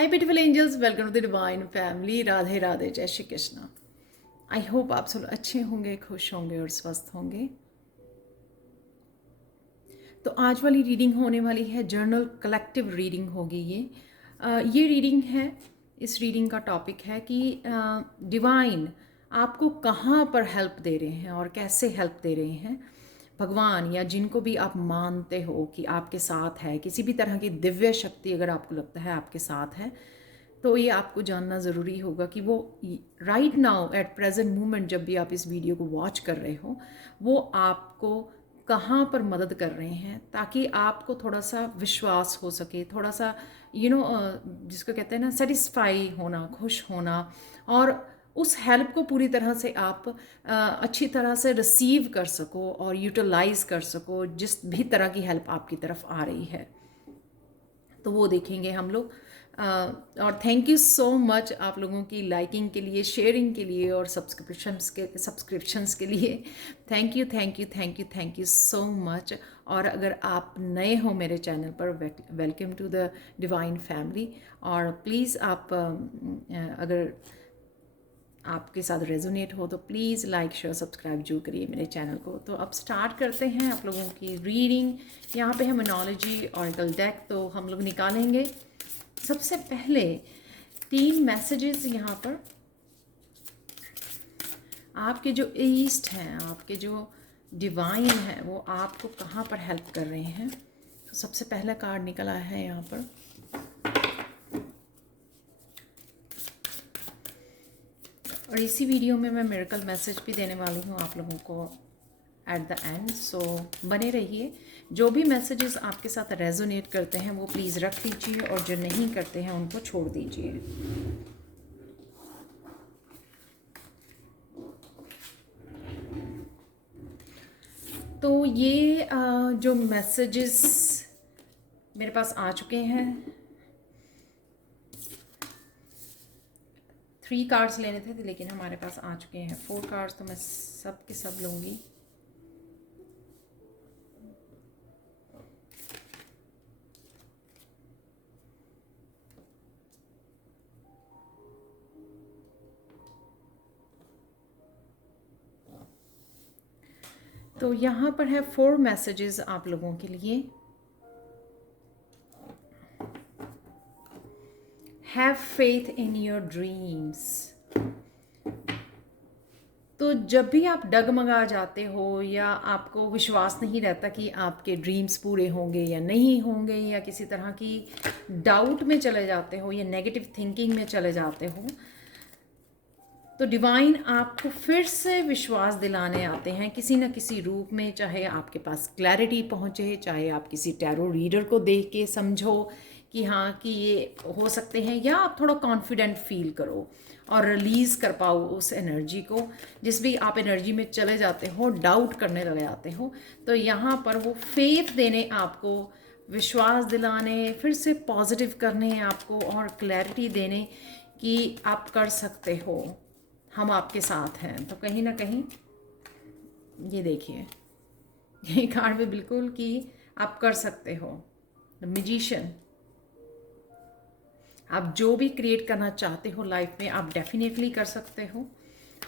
Hi beautiful angels, welcome to the divine family. Radhe Radhe, जय Shri Krishna. I hope आप सब अच्छे होंगे, खुश होंगे और स्वस्थ होंगे। तो आज वाली रीडिंग होने वाली है जर्नल कलेक्टिव रीडिंग होगी ये रीडिंग है। इस रीडिंग का टॉपिक है कि डिवाइन आपको कहाँ पर हेल्प दे रहे हैं और कैसे हेल्प दे रहे हैं। भगवान या जिनको भी आप मानते हो कि आपके साथ है, किसी भी तरह की दिव्य शक्ति अगर आपको लगता है आपके साथ है, तो ये आपको जानना ज़रूरी होगा कि वो right now at present moment जब भी आप इस वीडियो को वॉच कर रहे हो, वो आपको कहाँ पर मदद कर रहे हैं, ताकि आपको थोड़ा सा विश्वास हो सके, थोड़ा सा जिसको कहते हैं ना सेटिस्फाई होना, खुश होना, और उस हेल्प को पूरी तरह से आप अच्छी तरह से रिसीव कर सको और यूटिलाइज कर सको जिस भी तरह की हेल्प आपकी तरफ आ रही है। तो वो देखेंगे हम लोग। और थैंक यू सो मच आप लोगों की लाइकिंग के लिए, शेयरिंग के लिए और सब्सक्रिप्शंस के लिए। Thank you thank you thank you thank you so much. और अगर आप नए हो मेरे चैनल पर, welcome to the divine family. और प्लीज़ आप अगर आपके साथ रेजोनेट हो तो प्लीज़ लाइक शेयर सब्सक्राइब जरूर करिए मेरे चैनल को। तो अब स्टार्ट करते हैं आप लोगों की रीडिंग। यहाँ पे है मोनोलॉजी ऑरेकल डेक, तो हम लोग निकालेंगे सबसे पहले 3 मैसेजेस। यहाँ पर आपके जो ईस्ट हैं, आपके जो डिवाइन है, वो आपको कहाँ पर हेल्प कर रहे हैं। तो सबसे पहला कार्ड निकला है यहाँ पर, और इसी वीडियो में मैं मिरेकल मैसेज भी देने वाली हूँ आप लोगों को एट द एंड। सो बने रहिए। जो भी मैसेजेस आपके साथ रेजोनेट करते हैं वो प्लीज़ रख लीजिए, और जो नहीं करते हैं उनको छोड़ दीजिए। तो ये जो मैसेजेस मेरे पास आ चुके हैं, 3 कार्ड्स लेने थे लेकिन हमारे पास आ चुके हैं 4 कार्ड्स, तो मैं सब के सब लूँगी। तो यहाँ पर है 4 मैसेजेस आप लोगों के लिए। Have faith in your dreams. तो जब भी आप डगमगा जाते हो या आपको विश्वास नहीं रहता कि आपके ड्रीम्स पूरे होंगे या नहीं होंगे, या किसी तरह की डाउट में चले जाते हो या नेगेटिव थिंकिंग में चले जाते हो, तो डिवाइन आपको फिर से विश्वास दिलाने आते हैं किसी न किसी रूप में। चाहे आपके पास क्लैरिटी पहुँचे, चाहे आप किसी टैरो रीडर को देख के समझो कि हाँ कि ये हो सकते हैं, या आप थोड़ा कॉन्फिडेंट फील करो और रिलीज़ कर पाओ उस एनर्जी को। जिस भी आप एनर्जी में चले जाते हो, डाउट करने लग जाते हो, तो यहाँ पर वो फेथ देने, आपको विश्वास दिलाने, फिर से पॉजिटिव करने आपको, और क्लैरिटी देने कि आप कर सकते हो, हम आपके साथ हैं। तो कहीं ना कहीं ये देखिए, ये कार्ड में बिल्कुल कि आप कर सकते हो। द मैजिशियन, आप जो भी क्रिएट करना चाहते हो लाइफ में, आप डेफिनेटली कर सकते हो।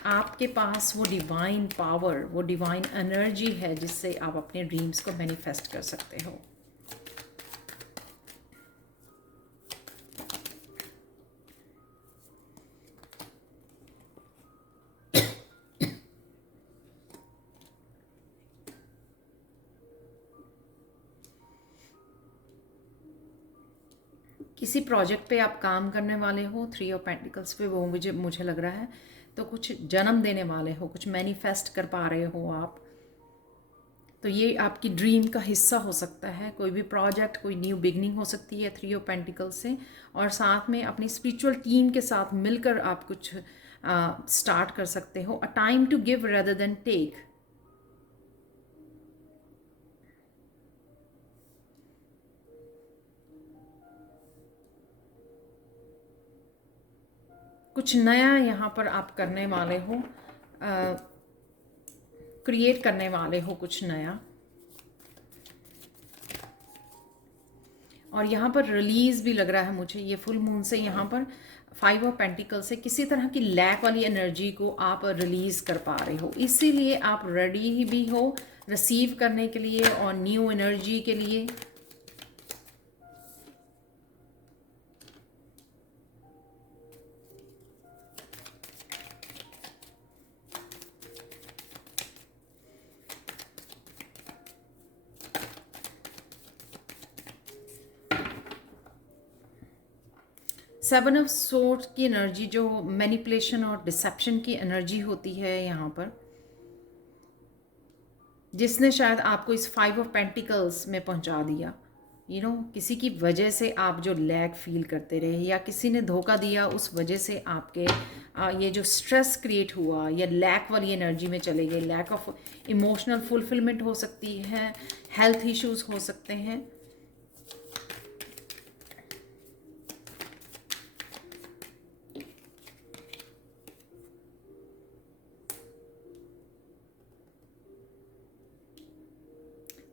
आपके पास वो डिवाइन पावर, वो डिवाइन एनर्जी है जिससे आप अपने ड्रीम्स को मैनिफेस्ट कर सकते हो। किसी प्रोजेक्ट पे आप काम करने वाले हो, 3 ऑफ पेंटिकल्स पे, वो मुझे लग रहा है। तो कुछ जन्म देने वाले हो, कुछ मैनिफेस्ट कर पा रहे हो आप। तो ये आपकी ड्रीम का हिस्सा हो सकता है। कोई भी प्रोजेक्ट, कोई न्यू बिगनिंग हो सकती है 3 ऑफ पेंटिकल्स से। और साथ में अपनी स्पिरिचुअल टीम के साथ मिलकर आप कुछ स्टार्ट कर सकते हो। A time to give rather than take. कुछ नया यहाँ पर आप करने वाले हो, क्रिएट करने वाले हो कुछ नया। और यहाँ पर रिलीज़ भी लग रहा है मुझे ये फुल मून से। यहाँ पर 5 ऑफ पेंटिकल से किसी तरह की लैक वाली एनर्जी को आप रिलीज़ कर पा रहे हो, इसीलिए आप रेडी भी हो रिसीव करने के लिए और न्यू एनर्जी के लिए। सेवन ऑफ सोर्ड्स की एनर्जी जो मैनिपुलेशन और डिसेप्शन की एनर्जी होती है यहाँ पर, जिसने शायद आपको इस 5 ऑफ पेंटिकल्स में पहुँचा दिया। किसी की वजह से आप जो लैक फील करते रहे या किसी ने धोखा दिया, उस वजह से आपके ये जो स्ट्रेस क्रिएट हुआ या लैक वाली एनर्जी में चले गए। लैक ऑफ इमोशनल फुलफिलमेंट हो सकती है, हेल्थ इश्यूज हो सकते हैं।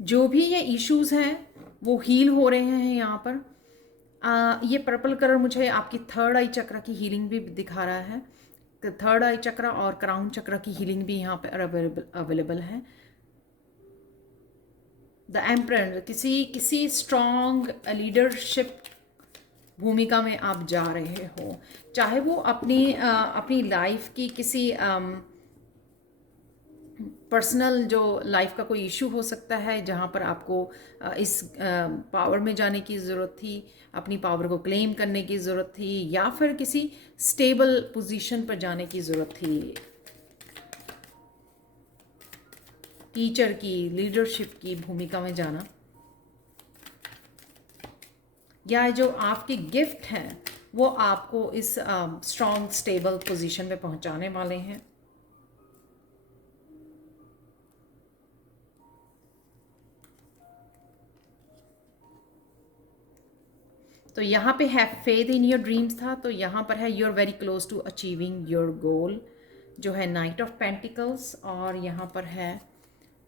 जो भी ये इश्यूज हैं वो हील हो रहे हैं यहाँ पर। ये पर्पल कलर मुझे आपकी थर्ड आई चक्र की हीलिंग भी दिखा रहा है। थर्ड आई चक्र और क्राउन चक्र की हीलिंग भी यहाँ पर अवेलेबल है। द एम्परर, किसी स्ट्रॉन्ग लीडरशिप भूमिका में आप जा रहे हो, चाहे वो अपनी लाइफ की किसी पर्सनल जो लाइफ का कोई इशू हो सकता है जहाँ पर आपको इस पावर में जाने की ज़रूरत थी, अपनी पावर को क्लेम करने की ज़रूरत थी, या फिर किसी स्टेबल पोजीशन पर जाने की ज़रूरत थी, टीचर की लीडरशिप की भूमिका में जाना, या जो आपके गिफ्ट हैं वो आपको इस स्ट्रॉन्ग स्टेबल पोजीशन में पहुँचाने वाले हैं। तो यहाँ पे have faith in your dreams था, तो यहाँ पर है you are very close to achieving your goal, जो है नाइट ऑफ पेंटिकल्स, और यहाँ पर है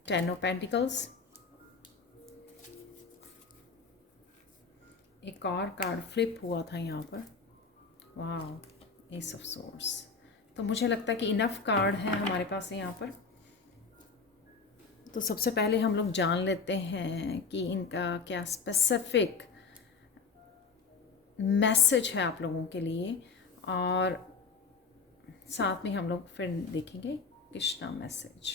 10 ऑफ पेंटिकल्स। एक और कार्ड फ्लिप हुआ था यहाँ पर, वाह, एस ऑफ सोर्ड्स। तो मुझे लगता है कि इनफ कार्ड है हमारे पास यहाँ पर। तो सबसे पहले हम लोग जान लेते हैं कि इनका क्या स्पेसिफिक मैसेज है आप लोगों के लिए, और साथ में हम लोग फिर देखेंगे कृष्णा मैसेज।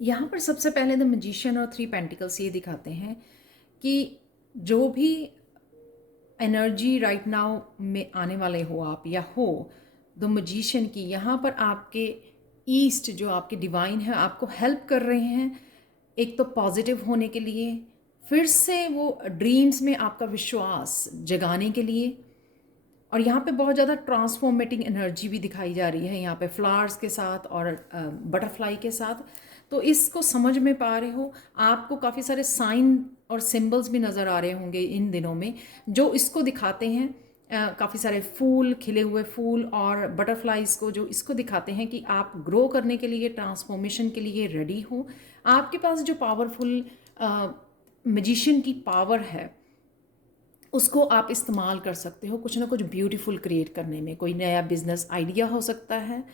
यहाँ पर सबसे पहले द मैजिशियन और 3 पेंटिकल्स ये दिखाते हैं कि जो भी एनर्जी राइट नाउ में आने वाले हो आप या हो, द मैजिशियन की यहाँ पर आपके ईस्ट जो आपके डिवाइन है आपको हेल्प कर रहे हैं, एक तो पॉजिटिव होने के लिए, फिर से वो ड्रीम्स में आपका विश्वास जगाने के लिए। और यहाँ पे बहुत ज़्यादा ट्रांसफॉर्मेटिंग एनर्जी भी दिखाई जा रही है यहाँ पे फ्लावर्स के साथ और बटरफ्लाई के साथ। तो इसको समझ में पा रहे हो, आपको काफ़ी सारे साइन और सिंबल्स भी नज़र आ रहे होंगे इन दिनों में जो इसको दिखाते हैं। काफ़ी सारे फूल, खिले हुए फूल और बटरफ्लाइज को जो इसको दिखाते हैं कि आप ग्रो करने के लिए, ट्रांसफॉर्मेशन के लिए रेडी हो। आपके पास जो पावरफुल मैजिशियन की पावर है उसको आप इस्तेमाल कर सकते हो कुछ ना कुछ ब्यूटीफुल क्रिएट करने में। कोई नया बिजनेस आइडिया हो सकता है,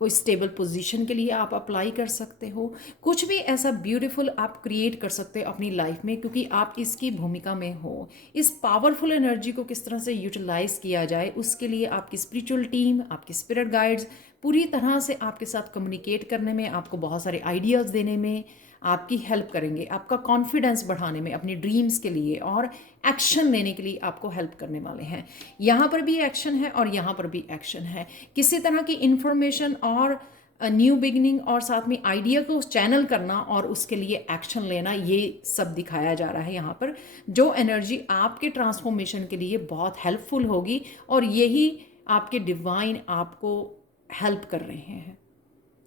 कोई स्टेबल पोजीशन के लिए आप अप्लाई कर सकते हो, कुछ भी ऐसा ब्यूटीफुल आप क्रिएट कर सकते हो अपनी लाइफ में, क्योंकि आप इसकी भूमिका में हो। इस पावरफुल एनर्जी को किस तरह से यूटिलाइज किया जाए उसके लिए आपकी स्पिरिचुअल टीम, आपके स्पिरिट गाइड्स पूरी तरह से आपके साथ कम्युनिकेट करने में, आपको बहुत सारे आइडियाज़ देने में आपकी हेल्प करेंगे, आपका कॉन्फिडेंस बढ़ाने में अपनी ड्रीम्स के लिए और एक्शन लेने के लिए आपको हेल्प करने वाले हैं। यहाँ पर भी एक्शन है और यहाँ पर भी एक्शन है। किसी तरह की इंफॉर्मेशन और न्यू बिगनिंग और साथ में आइडिया को चैनल करना और उसके लिए एक्शन लेना, ये सब दिखाया जा रहा है यहाँ पर, जो एनर्जी आपके ट्रांसफॉर्मेशन के लिए बहुत हेल्पफुल होगी। और यही आपके डिवाइन आपको हेल्प कर रहे हैं,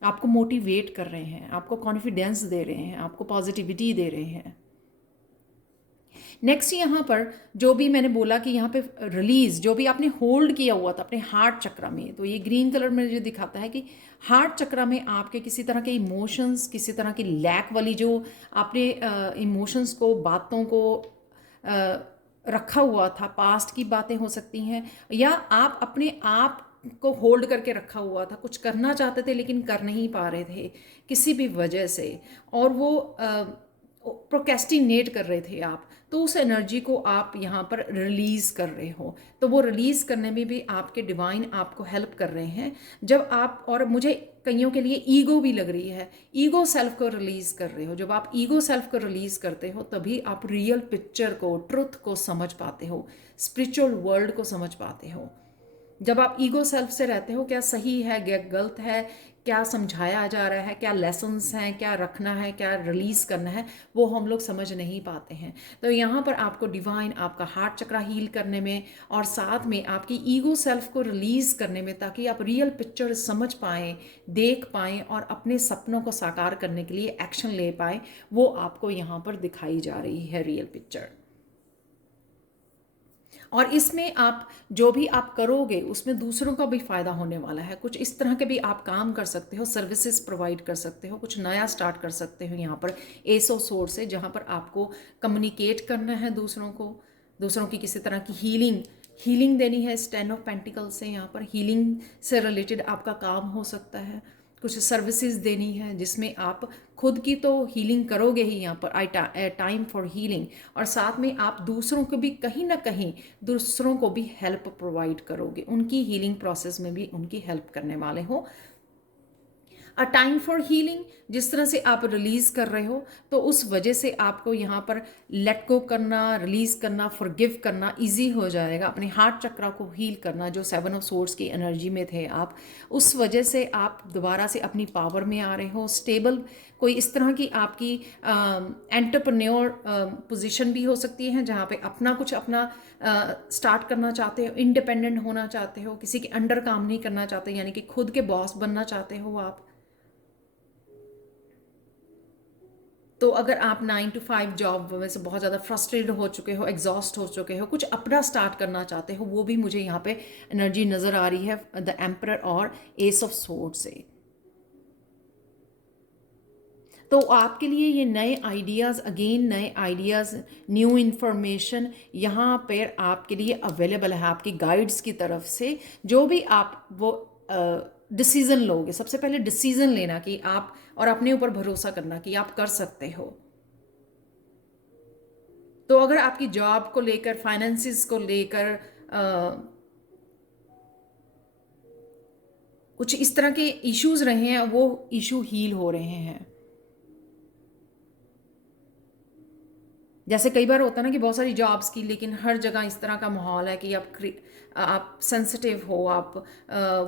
आपको मोटिवेट कर रहे हैं, आपको कॉन्फिडेंस दे रहे हैं, आपको पॉजिटिविटी दे रहे हैं। नेक्स्ट यहाँ पर जो भी मैंने बोला कि यहाँ पे रिलीज, जो भी आपने होल्ड किया हुआ था अपने हार्ट चक्र में, तो ये ग्रीन कलर में जो दिखाता है कि हार्ट चक्र में आपके किसी तरह के इमोशंस, किसी तरह की लैक वाली जो आपने इमोशंस को, बातों को रखा हुआ था, पास्ट की बातें हो सकती हैं, या आप अपने आप को होल्ड करके रखा हुआ था, कुछ करना चाहते थे लेकिन कर नहीं पा रहे थे किसी भी वजह से, और वो प्रोकेस्टिनेट कर रहे थे आप, तो उस एनर्जी को आप यहाँ पर रिलीज कर रहे हो। तो वो रिलीज करने में भी आपके डिवाइन आपको हेल्प कर रहे हैं। जब आप, और मुझे कईयों के लिए ईगो भी लग रही है, ईगो सेल्फ को रिलीज कर रहे हो। जब आप ईगो सेल्फ को रिलीज करते हो तभी आप रियल पिक्चर को, ट्रुथ को समझ पाते हो, स्पिरिचुअल वर्ल्ड को समझ पाते हो। जब आप ईगो सेल्फ से रहते हो, क्या सही है, क्या गलत है, क्या समझाया जा रहा है, क्या लेसन्स हैं, क्या रखना है, क्या रिलीज करना है, वो हम लोग समझ नहीं पाते हैं। तो यहाँ पर आपको डिवाइन आपका हार्ट चक्र हील करने में, और साथ में आपकी ईगो सेल्फ को रिलीज करने में, ताकि आप रियल पिक्चर समझ पाएँ, देख पाएँ और अपने सपनों को साकार करने के लिए एक्शन ले पाएँ, वो आपको यहाँ पर दिखाई जा रही है रियल पिक्चर। और इसमें आप जो भी आप करोगे उसमें दूसरों का भी फ़ायदा होने वाला है। कुछ इस तरह के भी आप काम कर सकते हो, सर्विसेज प्रोवाइड कर सकते हो, कुछ नया स्टार्ट कर सकते हो यहाँ पर एस ऑफ सोर्स से, जहाँ पर आपको कम्युनिकेट करना है दूसरों को, दूसरों की किसी तरह की हीलिंग देनी है। 10 ऑफ पेंटिकल से यहाँ पर हीलिंग से रिलेटेड आपका काम हो सकता है। कुछ सर्विसेज देनी है जिसमें आप खुद की तो हीलिंग करोगे ही यहाँ पर, आई टाइम फॉर हीलिंग, और साथ में आप दूसरों को भी कहीं ना कहीं, दूसरों को भी हेल्प प्रोवाइड करोगे, उनकी हीलिंग प्रोसेस में भी उनकी हेल्प करने वाले हो। अ टाइम फॉर हीलिंग, जिस तरह से आप रिलीज कर रहे हो, तो उस वजह से आपको यहाँ पर लेट गो करना, रिलीज करना, फॉरगिव करना इजी हो जाएगा। अपने हार्ट चक्र को हील करना, जो 7 ऑफ सोर्ड्स की एनर्जी में थे आप, उस वजह से आप दोबारा से अपनी पावर में आ रहे हो। स्टेबल कोई इस तरह की आपकी एंटरप्रेन्योर पोजीशन भी हो सकती है, जहाँ पे अपना स्टार्ट करना चाहते हो, इंडिपेंडेंट होना चाहते हो, किसी के अंडर काम नहीं करना चाहते, यानी कि खुद के बॉस बनना चाहते हो आप। तो अगर आप 9 to 5 जॉब में से बहुत ज़्यादा फ्रस्ट्रेटेड हो चुके हो, एग्जॉस्ट हो चुके हो, कुछ अपना स्टार्ट करना चाहते हो, वो भी मुझे यहाँ पे एनर्जी नज़र आ रही है द एम्परर और एस ऑफ सोर्ड से। तो आपके लिए ये नए आइडियाज़, अगेन नए आइडियाज़, न्यू इन्फॉर्मेशन यहाँ पर आपके लिए अवेलेबल है आपकी गाइड्स की तरफ से। जो भी आप वो डिसीज़न लोगे, सबसे पहले डिसीज़न लेना कि आप, और अपने ऊपर भरोसा करना कि आप कर सकते हो। तो अगर आपकी जॉब को लेकर, फाइनेंसिस को लेकर कुछ इस तरह के इश्यूज रहे हैं, वो इशू हील हो रहे हैं। जैसे कई बार होता है ना कि बहुत सारी जॉब्स की, लेकिन हर जगह इस तरह का माहौल है कि आप सेंसिटिव हो, आप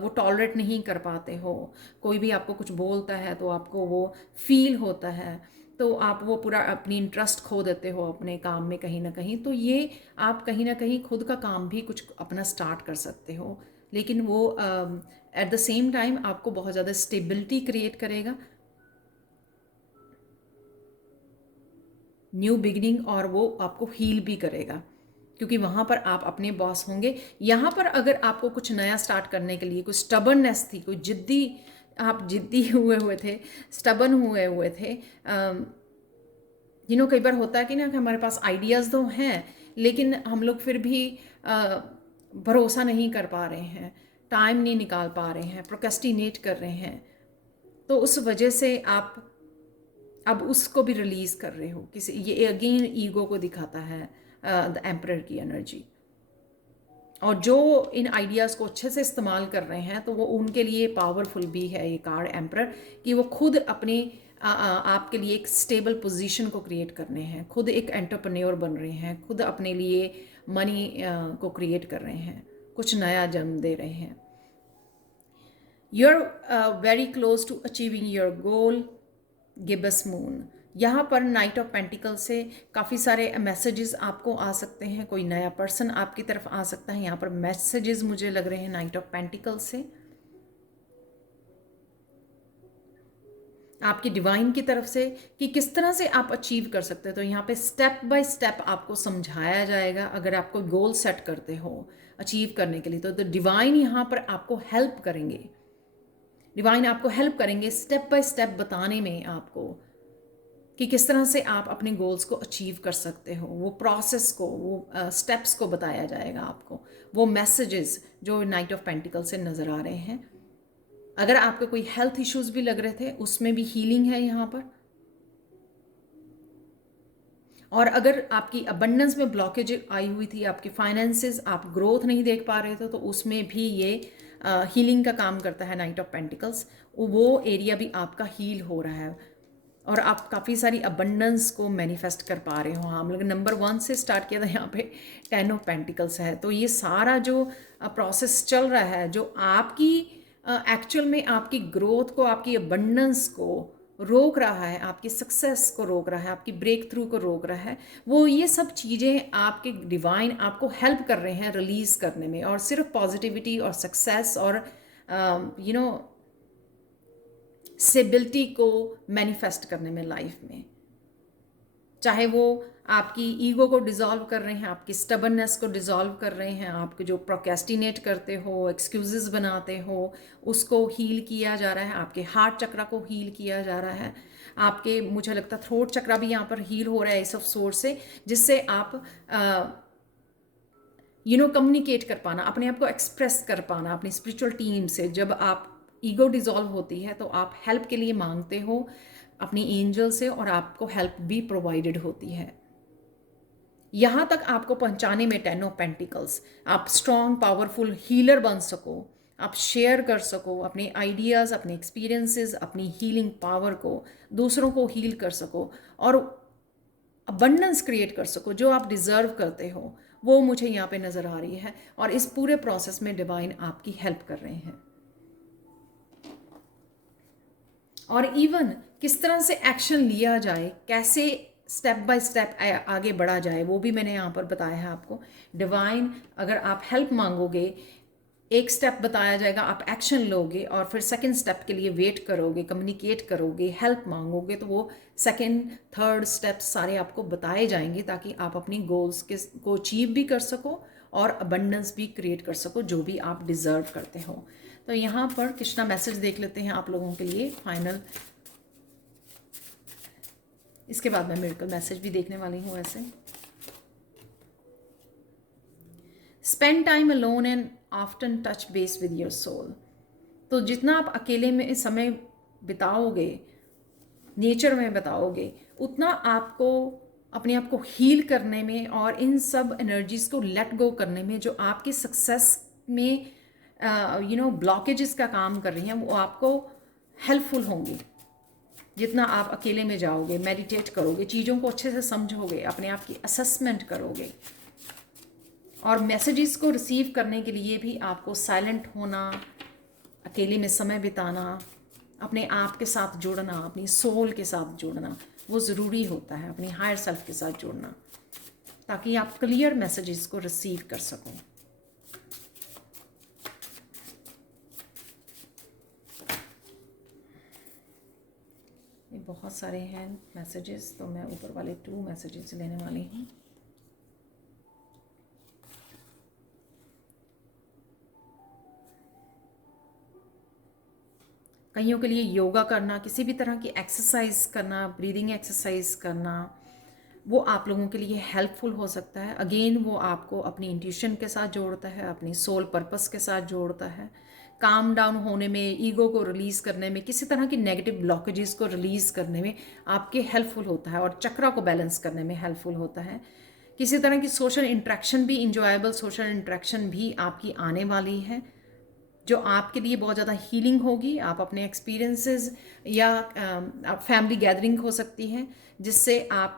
वो टॉलरेट नहीं कर पाते हो। कोई भी आपको कुछ बोलता है तो आपको वो फील होता है, तो आप वो पूरा अपनी इंटरेस्ट खो देते हो अपने काम में कहीं ना कहीं। तो ये आप कहीं ना कहीं खुद का काम भी कुछ अपना स्टार्ट कर सकते हो, लेकिन वो एट द सेम टाइम आपको बहुत ज़्यादा स्टेबिलिटी क्रिएट करेगा, न्यू बिगिनिंग, और वो आपको हील भी करेगा, क्योंकि वहाँ पर आप अपने बॉस होंगे। यहाँ पर अगर आपको कुछ नया स्टार्ट करने के लिए कोई स्टबर्ननेस थी, कोई जिद्दी, आप जिद्दी हुए थे, स्टबर्न हुए थे, कई बार होता है कि ना कि हमारे पास आइडियाज़ तो हैं, लेकिन हम लोग फिर भी भरोसा नहीं कर पा रहे हैं, टाइम नहीं निकाल पा रहे हैं, प्रोक्रेस्टिनेट कर रहे हैं। तो उस वजह से आप अब उसको भी रिलीज कर रहे हो किसी, ये अगेन ईगो को दिखाता है द एम्परर की एनर्जी। और जो इन आइडियाज़ को अच्छे से इस्तेमाल कर रहे हैं, तो वो उनके लिए पावरफुल भी है ये कार्ड एम्परर, कि वो खुद अपने आपके लिए एक स्टेबल पोजीशन को क्रिएट करने हैं, खुद एक एंटरप्रेन्योर बन रहे हैं, खुद अपने लिए मनी को क्रिएट कर रहे हैं, कुछ नया जन्म दे रहे हैं। You are very close to achieving your goal, gibbous moon. यहाँ पर नाइट ऑफ पेंटिकल से काफ़ी सारे मैसेजेस आपको आ सकते हैं, कोई नया पर्सन आपकी तरफ आ सकता है। यहाँ पर मैसेजेस मुझे लग रहे हैं नाइट ऑफ पेंटिकल से। आपकी डिवाइन की तरफ से कि किस तरह से आप अचीव कर सकते हैं। तो यहाँ पे स्टेप बाय स्टेप आपको समझाया जाएगा अगर आपको गोल सेट करते हो अचीव करने के लिए। तो डिवाइन यहाँ पर आपको हेल्प करेंगे, डिवाइन आपको हेल्प करेंगे स्टेप बाय स्टेप बताने में आपको कि किस तरह से आप अपने गोल्स को अचीव कर सकते हो। वो प्रोसेस को, वो स्टेप्स को बताया जाएगा आपको, वो मैसेजेस जो नाइट ऑफ पेंटिकल से नज़र आ रहे हैं। अगर आपको कोई हेल्थ इश्यूज भी लग रहे थे उसमें भी हीलिंग है यहाँ पर। और अगर आपकी अबंडेंस में ब्लॉकेज आई हुई थी, आपकी फाइनेंसेस, आप ग्रोथ नहीं देख पा रहे थे, तो उसमें भी ये हीलिंग का काम करता है नाइट ऑफ पेंटिकल्स। वो एरिया भी आपका हील हो रहा है और आप काफ़ी सारी अबंडेंस को मैनिफेस्ट कर पा रहे हो। हम लोग नंबर 1 से स्टार्ट किया था, यहाँ पे 10 ऑफ पेंटिकल्स है। तो ये सारा जो प्रोसेस चल रहा है, जो आपकी एक्चुअल में आपकी ग्रोथ को, आपकी अबंडेंस को रोक रहा है, आपकी सक्सेस को रोक रहा है, आपकी ब्रेक थ्रू को रोक रहा है, वो ये सब चीज़ें आपके डिवाइन आपको हेल्प कर रहे हैं रिलीज़ करने में। और सिर्फ पॉजिटिविटी और सक्सेस और स्टेबिलिटी को मैनिफेस्ट करने में लाइफ में, चाहे वो आपकी ईगो को डिज़ोल्व कर रहे हैं, आपकी स्टबननेस को डिज़ोल्व कर रहे हैं, आप जो प्रोक्रेस्टिनेट करते हो, एक्सक्यूजेस बनाते हो, उसको हील किया जा रहा है, आपके हार्ट चक्रा को हील किया जा रहा है, आपके मुझे लगता है थ्रोट चक्रा भी यहाँ पर हील हो रहा है इस ऑफ सोर्स से, जिससे आप कम्युनिकेट कर पाना, अपने आप को एक्सप्रेस कर पाना अपनी स्पिरिचुअल टीम से। जब आप ईगो डिज़ोल्व होती है तो आप हेल्प के लिए मांगते हो अपनी एंजल से और आपको हेल्प भी प्रोवाइडेड होती है। यहाँ तक आपको पहुँचाने में 10 ऑफ पेंटिकल्स, आप स्ट्रॉन्ग पावरफुल हीलर बन सको, आप शेयर कर सको अपने आइडियाज़, अपने एक्सपीरियंसेस, अपनी हीलिंग पावर को दूसरों को हील कर सको और अबंडेंस क्रिएट कर सको जो आप डिज़र्व करते हो। वो मुझे यहाँ पे नज़र आ रही है और इस पूरे प्रोसेस में डिवाइन आपकी हेल्प कर रहे हैं। और इवन किस तरह से एक्शन लिया जाए, कैसे स्टेप बाय स्टेप आगे बढ़ा जाए, वो भी मैंने यहाँ पर बताया है आपको। डिवाइन अगर आप हेल्प मांगोगे, एक स्टेप बताया जाएगा, आप एक्शन लोगे और फिर सेकंड स्टेप के लिए वेट करोगे, कम्युनिकेट करोगे, हेल्प मांगोगे, तो वो सेकंड थर्ड स्टेप सारे आपको बताए जाएंगे ताकि आप अपनी गोल्स को अचीव भी कर सको और अबंडेंस भी क्रिएट कर सको जो भी आप डिज़र्व करते हो। तो यहाँ पर कृष्णा मैसेज देख लेते हैं आप लोगों के लिए फाइनल। इसके बाद मैं मिरेकल मैसेज भी देखने वाली हूँ। ऐसे spend time alone and often touch base with your soul. तो जितना आप अकेले में समय बिताओगे, नेचर में बिताओगे, उतना आपको अपने आप को हील करने में और इन सब एनर्जीज को लेट गो करने में जो आपकी सक्सेस में ब्लॉकेजेस का काम कर रही हैं, वो आपको हेल्पफुल होंगी। जितना आप अकेले में जाओगे, मेडिटेट करोगे, चीज़ों को अच्छे से समझोगे, अपने आप की असेसमेंट करोगे, और मैसेजेस को रिसीव करने के लिए भी आपको साइलेंट होना, अकेले में समय बिताना, अपने आप के साथ जुड़ना, अपनी सोल के साथ जुड़ना, वो ज़रूरी होता है, अपनी हायर सेल्फ के साथ जुड़ना, ताकि आप क्लियर मैसेजेस को रिसीव कर सको। ये बहुत सारे हैं मैसेजेस, तो मैं ऊपर वाले 2 मैसेजेस लेने वाली हूँ। कईयों के लिए योगा करना, किसी भी तरह की एक्सरसाइज करना, ब्रीदिंग एक्सरसाइज करना, वो आप लोगों के लिए हेल्पफुल हो सकता है। अगेन वो आपको अपनी इंट्यूशन के साथ जोड़ता है, अपनी सोल पर्पस के साथ जोड़ता है, काम डाउन होने में, ईगो को रिलीज़ करने में, किसी तरह की नेगेटिव ब्लॉकेजेस को रिलीज़ करने में आपके हेल्पफुल होता है, और चक्रा को बैलेंस करने में हेल्पफुल होता है। किसी तरह की सोशल इंट्रैक्शन भी, इंजॉयबल सोशल इंट्रैक्शन भी आपकी आने वाली है जो आपके लिए बहुत ज़्यादा हीलिंग होगी। आप अपने एक्सपीरियंसेस या फैमिली गैदरिंग हो सकती है जिससे आप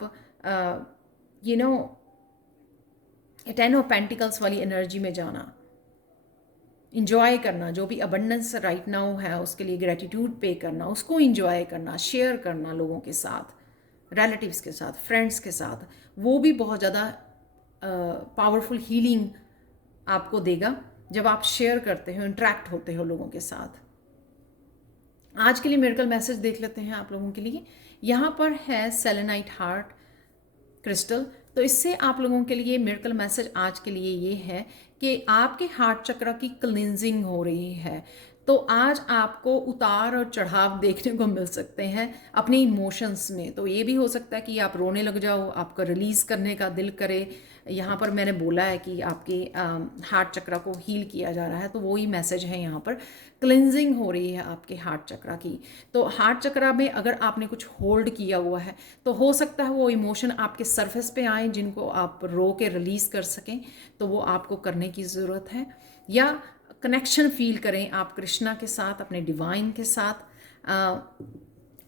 10 ऑफ पेंटिकल्स वाली एनर्जी में जाना, इंजॉय करना, जो भी अबंडेंस राइट नाउ है उसके लिए ग्रेटिट्यूड पे करना, उसको इंजॉय करना, शेयर करना लोगों के साथ, रिलेटिव्स के साथ, फ्रेंड्स के साथ, वो भी बहुत ज़्यादा पावरफुल हीलिंग आपको देगा जब आप शेयर करते हो, इंटरेक्ट होते हो लोगों के साथ। आज के लिए मिरेकल मैसेज देख लेते हैं आप लोगों के लिए। यहाँ पर है सेलेनाइट हार्ट क्रिस्टल। तो इससे आप लोगों के लिए मिरेकल मैसेज आज के लिए ये है कि आपके हार्ट चक्र की क्लींजिंग हो रही है। तो आज आपको उतार और चढ़ाव देखने को मिल सकते हैं अपने इमोशंस में। तो ये भी हो सकता है कि आप रोने लग जाओ, आपका रिलीज़ करने का दिल करे। यहाँ पर मैंने बोला है कि आपके हार्ट चक्र को हील किया जा रहा है, तो वही मैसेज है यहाँ पर। क्लिनजिंग हो रही है आपके हार्ट चक्र की। तो हार्ट चक्र में अगर आपने कुछ होल्ड किया हुआ है तो हो सकता है वो इमोशन आपके सरफेस पे आए जिनको आप रो के रिलीज़ कर सकें, तो वो आपको करने की ज़रूरत है। या कनेक्शन फील करें आप कृष्णा के साथ, अपने डिवाइन के साथ,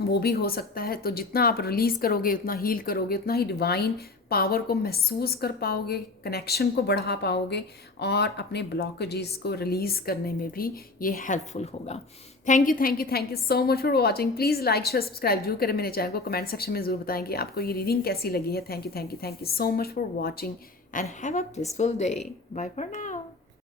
वो भी हो सकता है। तो जितना आप रिलीज़ करोगे, उतना हील करोगे, उतना ही डिवाइन पावर को महसूस कर पाओगे, कनेक्शन को बढ़ा पाओगे और अपने ब्लॉकेजेस को रिलीज़ करने में भी ये हेल्पफुल होगा। Thank you thank you thank you so much for watching. Please like share subscribe जरूर करें मेरे चैनल को। कमेंट सेक्शन में ज़रूर बताएं कि आपको ये रीडिंग कैसी लगी है। Thank you so much for watching and have a blissful day. Bye for now.